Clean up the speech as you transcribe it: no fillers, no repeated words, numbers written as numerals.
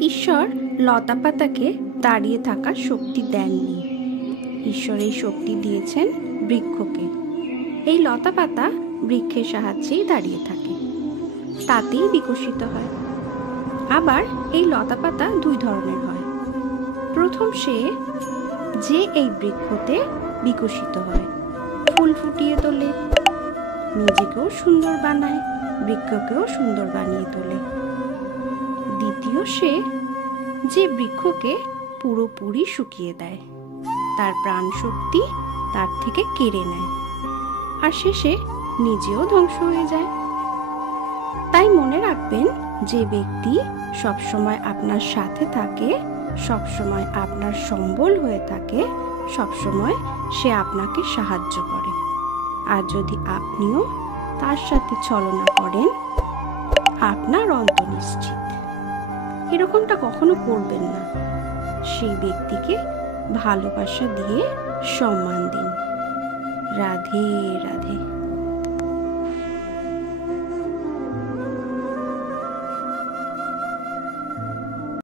ঈশ্বর লতাপাতাকে দাঁড়িয়ে থাকার শক্তি দেননি। ঈশ্বর এই শক্তি দিয়েছেন বৃক্ষকে। এই লতাপাতা বৃক্ষের সাহায্যেই দাঁড়িয়ে থাকে, তাতেই বিকশিত হয়। আবার এই লতাপাতা দুই ধরনের হয়। প্রথম সে যে এই বৃক্ষতে বিকশিত হয়, ফুল ফুটিয়ে তোলে, নিজেকেও সুন্দর বানায়, বৃক্ষকেও সুন্দর বানিয়ে তোলে। দ্বিতীয় সে যে বৃক্ষকে পুরোপুরি শুকিয়ে দেয়, তার প্রাণ শক্তি তার থেকে কেড়ে নেয়, আর শেষে নিজেও ধ্বংস হয়ে যায়। তাই মনে রাখবেন, যে ব্যক্তি সবসময় আপনার সাথে থাকে, সবসময় আপনার সম্বল হয়ে থাকে, সবসময় সে আপনাকে সাহায্য করে। আর যদি আপনিও তার সাথে ছলনা করেন, আপনার অন্ত নিশ্চিত। এরকমটা কখনো করবেন না। সেই ব্যক্তিকে ভালোবাসা দিয়ে সম্মান দিন। রাধে রাধে।